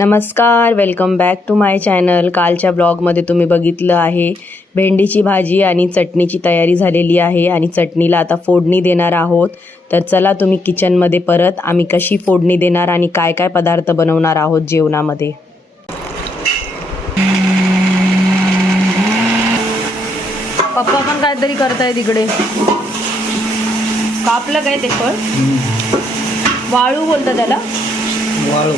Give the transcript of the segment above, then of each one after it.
नमस्कार welcome back to my channel कालच्या ब्लॉगमध्ये तुम्ही बघितलं आहे भेंडीची भाजी आणि चटणीची तयारी झालेली आहे आणि चटणीला आता फोडणी देणार आहोत. तर चला तुम्ही किचनमध्ये परत आम्ही कशी फोडणी देणार आणि काय काय पदार्थ बनवणार आहोत जेवणामध्ये. पप्पा पण काहीतरी करताय तिकडे कापलं काय ते फळ वाळू बोलतं त्याला. वाळू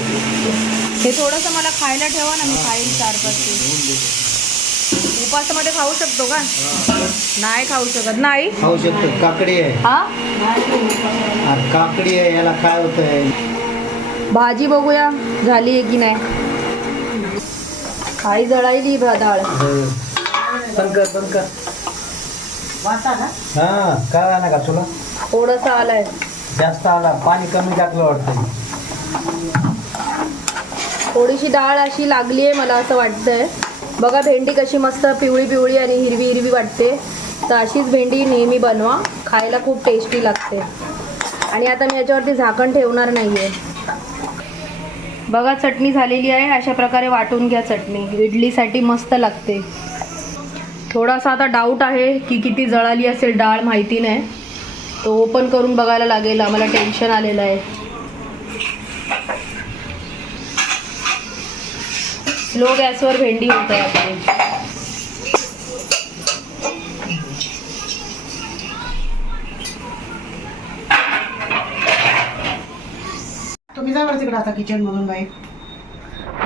हे थोडंसं मला खायला ठेवा ना मी खाईल चार पाच दिवस. उपासामध्ये खाऊ शकतो का? नाही खाऊ शकत. नाही? खाऊ शकतो. काकडी आहे. हा? काकडी आहे याला काय होत आहे भाजी बघूया झाली आहे की नाही? खाई जळायली डाळ. बंद कर बंद कर. हा कळला ना का तुला? थोडंसं आलाय. जास्त आला. पाणी कमी टाकलं वाटतं. थोडीशी डाळ अशी लागली आहे मला असं वाटतंय. बघा भेंडी कशी मस्त पिवळी पिवळी आणि हिरवी हिरवी वाटते. तर अशीच भेंडी नेहमी बनवा. खायला खूप टेस्टी लागते. आणि आता मी याच्यावरती झाकण ठेवणार नाही आहे बघा चटणी झालेली आहे. अशा प्रकारे वाटून घ्या चटणी. इडलीसाठी मस्त लागते. थोडासा आता डाऊट आहे की किती जळाली असेल डाळ माहिती नाही. तो ओपन करून बघायला लागेल. आम्हाला टेन्शन आलेलं आहे. स्लो गॅसवर भेंडी होत आहे आपली. तुम्ही जा बरं तिकडे आता किचन मधून बाई.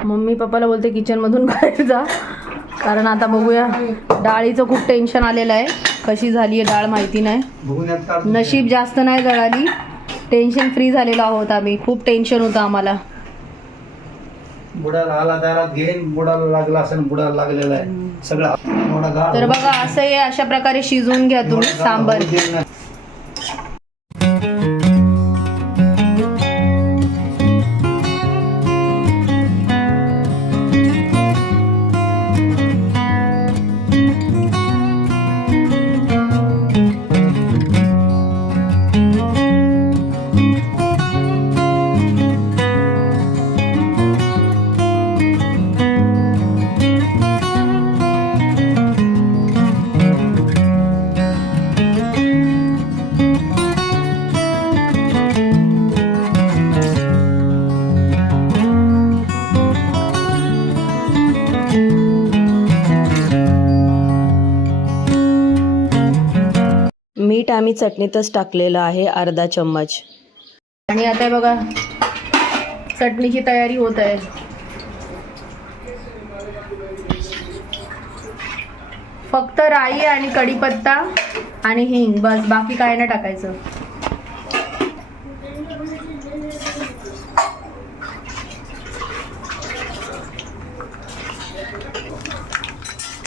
मम्मी पप्पाला बोलते किचनमधून बाहेर जा. कारण आता बघूया डाळीचं खूप टेन्शन आलेलं आहे. कशी झाली आहे डाळ माहिती नाही. नशीब जास्त नाही जळाली. टेन्शन फ्री झालेलो आहोत आम्ही. खूप टेन्शन होतं आम्हाला. बुडाला आला त्याला घेईन बुडाला लागला असेल बुडाला लागलेला आहे. सगळा तर बघा असं हे अशा प्रकारे शिजवून घ्या तुम्ही सांबर. मीठ आम्ही चटणीतच टाकलेलं आहे अर्धा चम्मच. आणि आता बघा चटणीची तयारी होत आहे. फक्त राई आणि कढीपत्ता आणि हिंग बस बाकी काय नाही टाकायचं.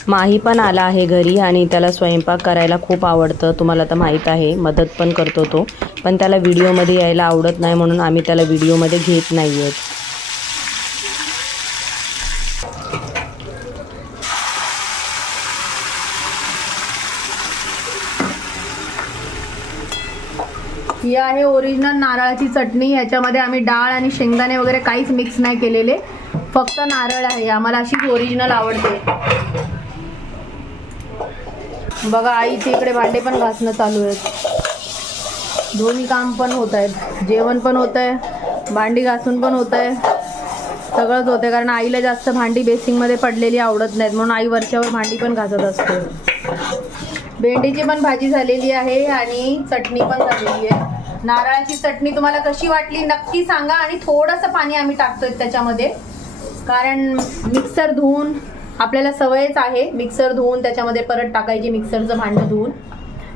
माही पण आला आहे घरी आणि त्याला स्वयंपाक करायला खूप आवडतं. तुम्हाला तर माहीत आहे मदत पण करतो तो. पण त्याला व्हिडिओमध्ये यायला आवडत नाही म्हणून आम्ही त्याला व्हिडिओमध्ये घेत नाही आहेत ही आहे ओरिजिनल नारळाची चटणी. याच्यामध्ये आम्ही डाळ आणि शेंगदाणे वगैरे काहीच मिक्स नाही केलेले. फक्त नारळ आहे. आम्हाला अशीच ओरिजिनल आवडते. बघा आईचे इकडे भांडे पण घासणं चालू आहेत. दोन्ही काम पण होत आहेत. जेवण पण होत आहे. भांडी घासून पण होत आहे. सगळंच होतं कारण आईला जास्त भांडी बेसिंगमध्ये पडलेली आवडत नाहीत. म्हणून आई वरच्यावर भांडी पण घासत असते. भेंडीची पण भाजी झालेली आहे आणि चटणी पण झालेली आहे. नारळाची चटणी तुम्हाला कशी वाटली नक्की सांगा आणि थोडंसं पाणी आम्ही टाकतोय त्याच्यामध्ये. कारण मिक्सर धुवून आपल्याला सवयच आहे मिक्सर धुवून त्याच्यामध्ये परत टाकायची मिक्सरचं भांडं धुवून.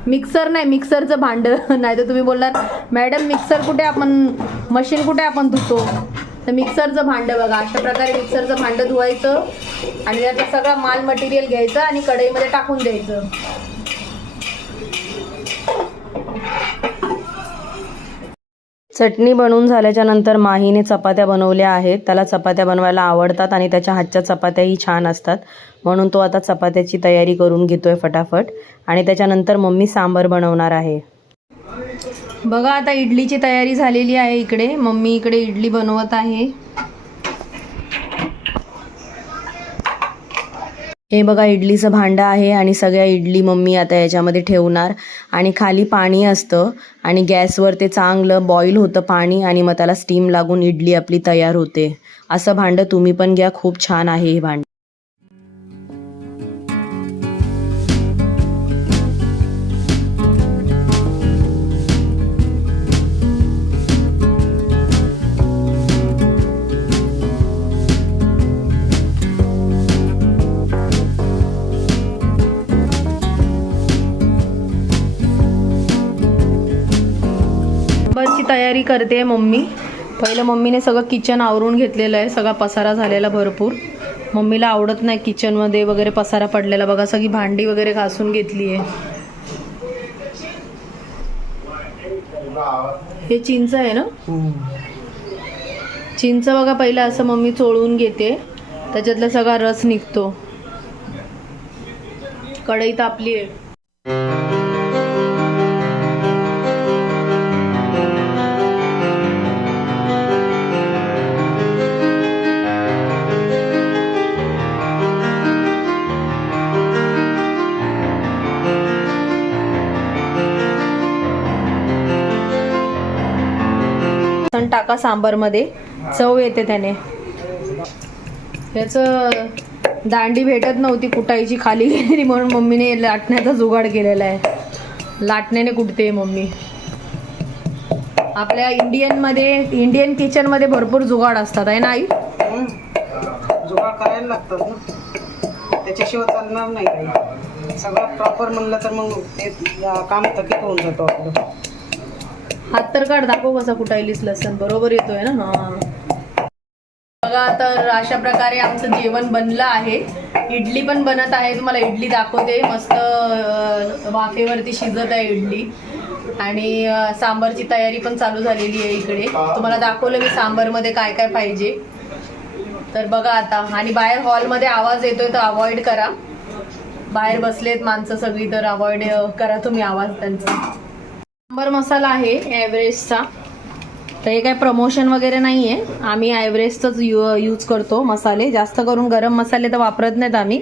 मिक्सर नाही मिक्सरचं भांडं. नाही तर तुम्ही बोलणार मॅडम मिक्सर कुठे आपण मशीन कुठे आपण धुतो? तर मिक्सरचं भांडं बघा. अशा प्रकारे मिक्सरचं भांडं धुवायचं आणि त्याचा सगळा माल मटेरियल घ्यायचं आणि कढईमध्ये टाकून द्यायचं. चटणी बनवून झाल्याच्यानंतर माहीने चपात्या बनवल्या आहेत. त्याला चपात्या बनवायला आवडतात आणि त्याच्या हातच्या चपात्याही छान असतात. म्हणून तो आता चपात्याची तयारी करून घेतोय फटाफट. आणि त्याच्यानंतर मम्मी सांबर बनवणार आहे. बघा आता इडलीची तयारी झालेली आहे इकडे. मम्मी इकडे इडली बनवत आहे. हे बघा इडलीचं भांडं आहे आणि सगळ्या इडली मम्मी आता याच्यामध्ये ठेवणार. आणि खाली पाणी असतं आणि गॅसवर ते चांगलं बॉईल होतं पाणी आणि मग त्याला स्टीम लागून इडली आपली तयार होते. असं भांडं तुम्ही पण घ्या खूप छान आहे हे भांडं. करते मम्मी. पहिलं मम्मीने सगळं किचन आवरून घेतलेलं आहे. सगळा पसारा झालेला भरपूर. मम्मीला आवडत नाही किचनमध्ये वगैरे पसारा पडलेला. बघा सगळी भांडी वगैरे घासून घेतली आहे. हे चिंच आहे ना? चिंच बघा पहिलं असं मम्मी चोळून घेते. त्याच्यातला सगळा रस निघतो. कढई तापली आहे. टाका सांबारमध्ये? चव येते त्याने. याचं दांडी भेटत नव्हती कुटायची खाली गेलेली म्हणून मम्मीने लाटण्याचा जुगाड केलेला आहे. लाटण्याने कुटते मम्मी. आपल्या इंडियनमध्ये इंडियन किचनमध्ये भरपूर जुगाड असतात आहे ना आई? जुगाड करायला लागतात ना. त्याच्याशिवाय चालणार नाही काही. सगळं प्रॉपर म्हणलं तर मग ते काम थकीत होऊन जातो आपलं. हात तर काढ दाखव कसा कुटायलीस लसण बरोबर येतोय ना? हा. बघा तर अशा प्रकारे आमचं जेवण बनलं आहे. इडली पण बनत आहे. तुम्हाला इडली दाखवते. मस्त वाफेवरती शिजत आहे इडली. आणि सांबारची तयारी पण चालू झालेली आहे इकडे. तुम्हाला दाखवलं मी सांबारमध्ये काय काय पाहिजे. तर बघा आता. आणि बाहेर हॉलमध्ये आवाज येतोय तर अवॉइड करा. बाहेर बसलेत माणसं सगळी तर अवॉइड करा तुम्ही आवाज त्यांचा. सांबर मसाला आहे एव्हरेस्टचा. तर हे काय प्रमोशन वगैरे नाही आहे आम्ही ॲव्हरेस्टच यू यूज करतो मसाले. जास्त करून गरम मसाले तर वापरत नाहीत आम्ही.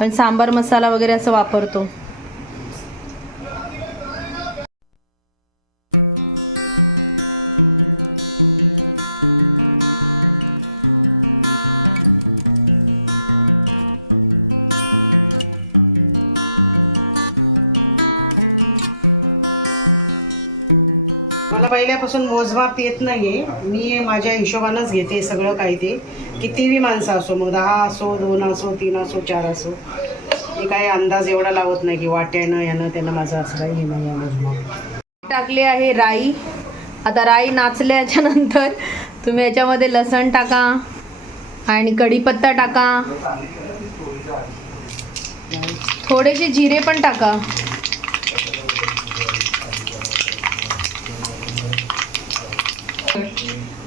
पण सांबार मसाला वगैरे असं वापरतो. मला पहिल्यापासून मोजमाप येत नाहीये. मी माझ्या हिशोबानंच घेते सगळं काही ते. कितीही माणसं असो मग दहा असो दोन असो तीन असो चार असो मी काही अंदाज एवढा लावत नाही की वाट्यानं यानं त्यानं माझं असं काही हे नाही मोजमाप. टाकले आहे राई. आता राई नाचल्याच्या नंतर तुम्ही याच्यामध्ये लसण टाका आणि कढीपत्ता टाका. थोडेसे जिरे पण टाका.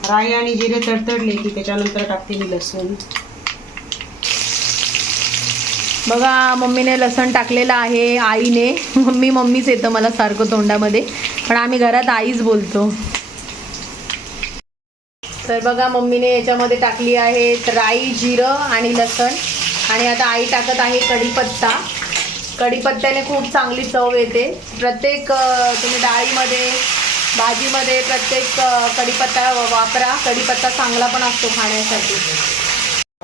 राई आणि जिरे तडतडले की त्याच्यानंतर टाकते मी लसूण. बघा मम्मीने लसण टाकलेलं आहे आईने. मम्मी मम्मीच येतं मला सारखं तोंडामध्ये पण आम्ही घरात आईच बोलतो. तर बघा मम्मीने याच्यामध्ये टाकली आहे राई जिरं आणि लसण. आणि आता आई टाकत आहे कढीपत्ता. कढीपत्त्याने खूप चांगली चव येते. प्रत्येक तुम्ही डाळीमध्ये भाजीमध्ये प्रत्येक कढीपत्ता वापरा. कढीपत्ता चांगला पण असतो खाण्यासाठी.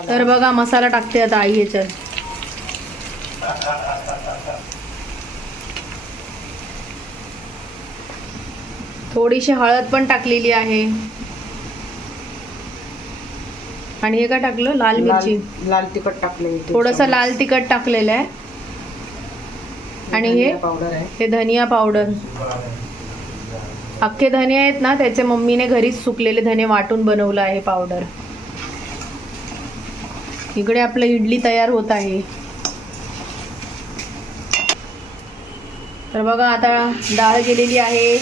तर बघा मसाला टाकते आता आई याच्यात थोडीशी हळद पण टाकलेली आहे. आणि हे काय टाकलं? लाल मिरची. लाल लाल तिखट टाकले थोडस लाल तिखट टाकलेलं आहे. आणि हे पावडर आहे. हे धनिया पावडर अख्खे धने आहेत ना त्याचे मम्मीने घरीच सुकलेले धने वाटून बनवलं आहे पावडर इकडे आपलं इडली तयार होत आहे. तर बघा आता डाळ गेलेली आहे.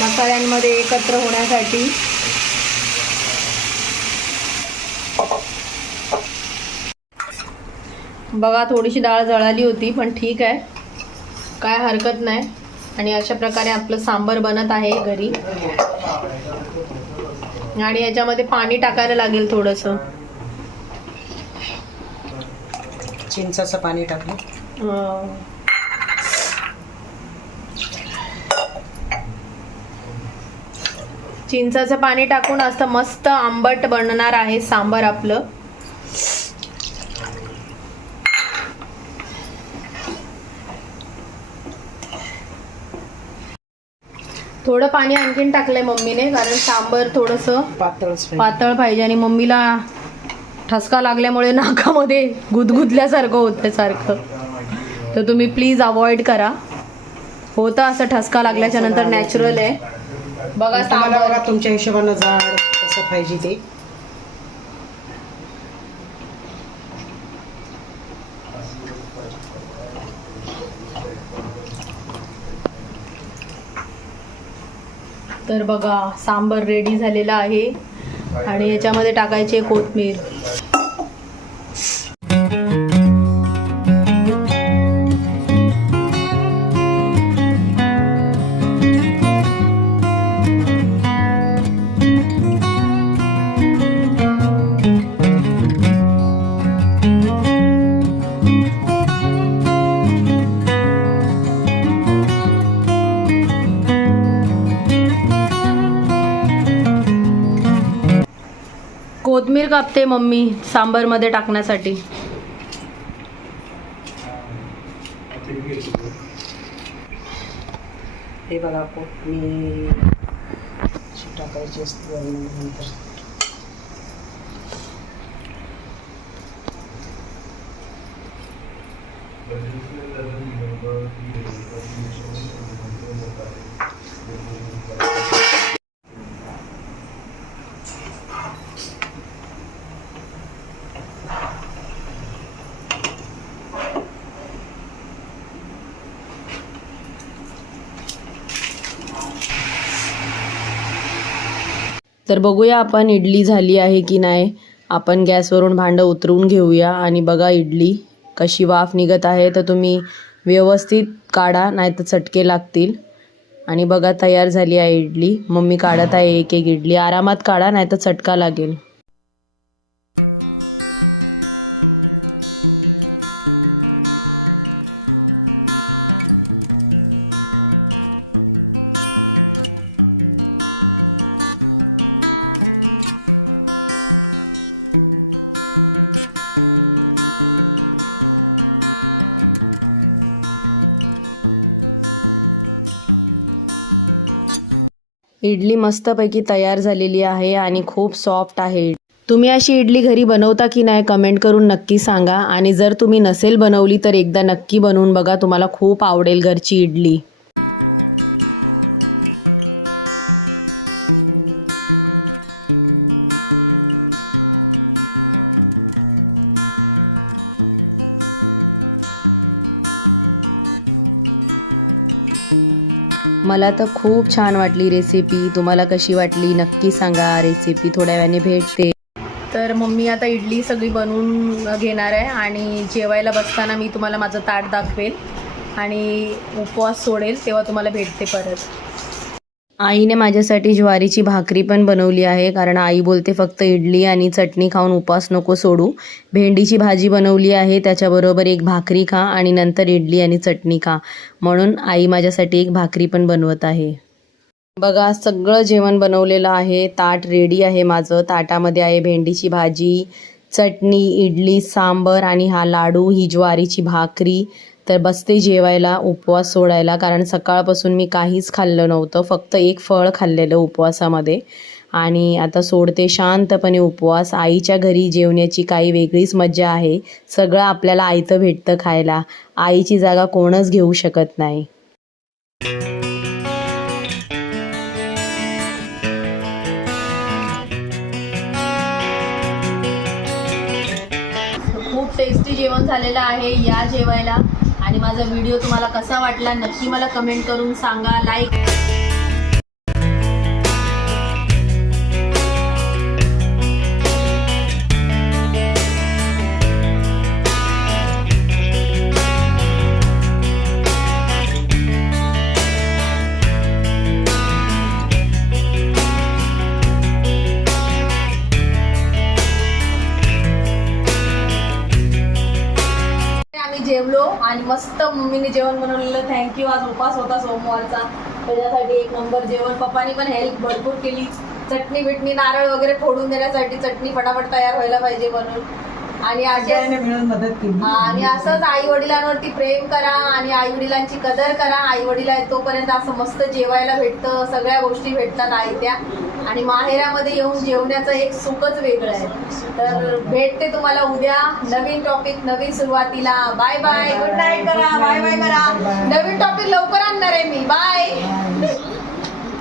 मसाल्यांमध्ये एकत्र होण्यासाठी. बघा थोडीशी डाळ जळाली होती पण ठीक आहे. काय हरकत नाही. आणि अशा प्रकारे आपलं सांबर बनत आहे घरी. आणि याच्यामध्ये पाणी टाकायला लागेल थोडंसं. चिंचाचं पाणी टाकलं. चिंचाचं पाणी टाकून असं मस्त आंबट बनणार आहे सांबार आपलं. थोडं पाणी आणखीन टाकलंय मम्मीने कारण सांबर थोडंसं पाहिजे. पातळ पाहिजे आणि मम्मीला ठसका लागल्यामुळे नाकामध्ये गुदगुदल्यासारखं होतं सारखं. तर तुम्ही प्लीज अवॉइड करा. होतं असं ठसका लागल्याच्या नंतर नॅचरल आहे. बघा तुमच्या हिशोबानं जाड कसं पाहिजे ते. तर बघा सांबर रेडी झालेला आहे. आणि याच्यामध्ये टाकायचे कोथमीर. कोथिंबीर कापते मम्मी सांबरमध्ये टाकण्यासाठी. हे बघा कोथमी टाकायची असते नंतर तर बघूया आपण इडली झाली आहे की नाही. आपण गॅसवरून भांडं उतरवून घेऊया. आणि बघा इडली कशी वाफ निघत आहे. तर तुम्ही व्यवस्थित काढा नाही तर चटके लागतील. आणि बघा तयार झाली आहे इडली. मम्मी काढत आहे एक एक इडली. आरामात काढा नाही तर चटका लागेल. इडली मस्तपैकी तयार झालेली आहे आणि खूप सॉफ्ट आहे. तुम्ही अशी इडली घरी बनवता की नाही कमेंट करून नक्की सांगा. आणि जर तुम्ही नसेल बनवली तर एकदा नक्की बनवून बघा. तुम्हाला खूप आवडेल घरची इडली. मला तर खूप छान वाटली रेसिपी तुम्हाला कशी वाटली? नक्की सांगा. रेसिपी थोड्या वेळाने भेटते. तर मम्मी आता इडली सगळी बनवून घेणार आहे आणि जेवायला बसताना मी तुम्हाला माझं ताट दाखवेल आणि उपवास सोडेल तेव्हा तुम्हाला भेटते परत. आईने माझ्यासाठी ज्वारीची भाकरी पण बनवली आहे कारण आई बोलते फक्त इडली आणि चटणी खाऊन उपास नको सोडू. भेंडीची भाजी बनवली आहे त्याच्याबरोबर एक भाकरी खा आणि नंतर इडली आणि चटणी खा. म्हणून आई माझ्यासाठी एक भाकरी पण बनवत आहे. बघा सगळं जेवण बनवलेलं आहे ताट रेडी आहे माझं. ताटामध्ये आहे भेंडीची भाजी चटणी इडली सांबर आणि हा लाडू ही ज्वारीची भाकरी. तर बसते जेवायला उपवास सोडायला कारण सकाळपासून मी काहीच खाल्लं नव्हतं. फक्त एक फळ खाल्लेलं उपवासामध्ये. आणि आता सोडते शांतपणे उपवास. आईच्या घरी जेवण्याची काही वेगळीच मज्जा आहे. सगळं आपल्याला आयतं भेटतं खायला. आईची जागा कोणच घेऊ शकत नाही. खूप टेस्टी जेवण झालेलं आहे या जेवायला. आणि माझा व्हिडिओ तुम्हाला कसा वाटला नक्की मला कमेंट करून सांगा. लाईक किंवा उपास होता सोमवारचा. त्याच्यासाठी एक नंबर जेवण. पप्पानी पण हेल्प भरपूर केली. चटणी बिटणी नारळ वगैरे फोडून देण्यासाठी चटणी फटाफट तयार व्हायला पाहिजे म्हणून. आणि अशा मिळून मदत केली. आणि असंच आई वडिलांवरती प्रेम करा आणि आई वडिलांची कदर करा. आई वडील आहेत तोपर्यंत असं मस्त जेवायला भेटतं सगळ्या गोष्टी भेटतात आयत्या आणि माहेरामध्ये येऊन जेवण्याचं एक सुखच वेगळं आहे. तर भेटते तुम्हाला उद्या नवीन टॉपिक नवीन सुरुवातीला. बाय बाय गुड नाईट करा. बाय बाय करा नवीन टॉपिक लवकर आणणार आहे मी. बाय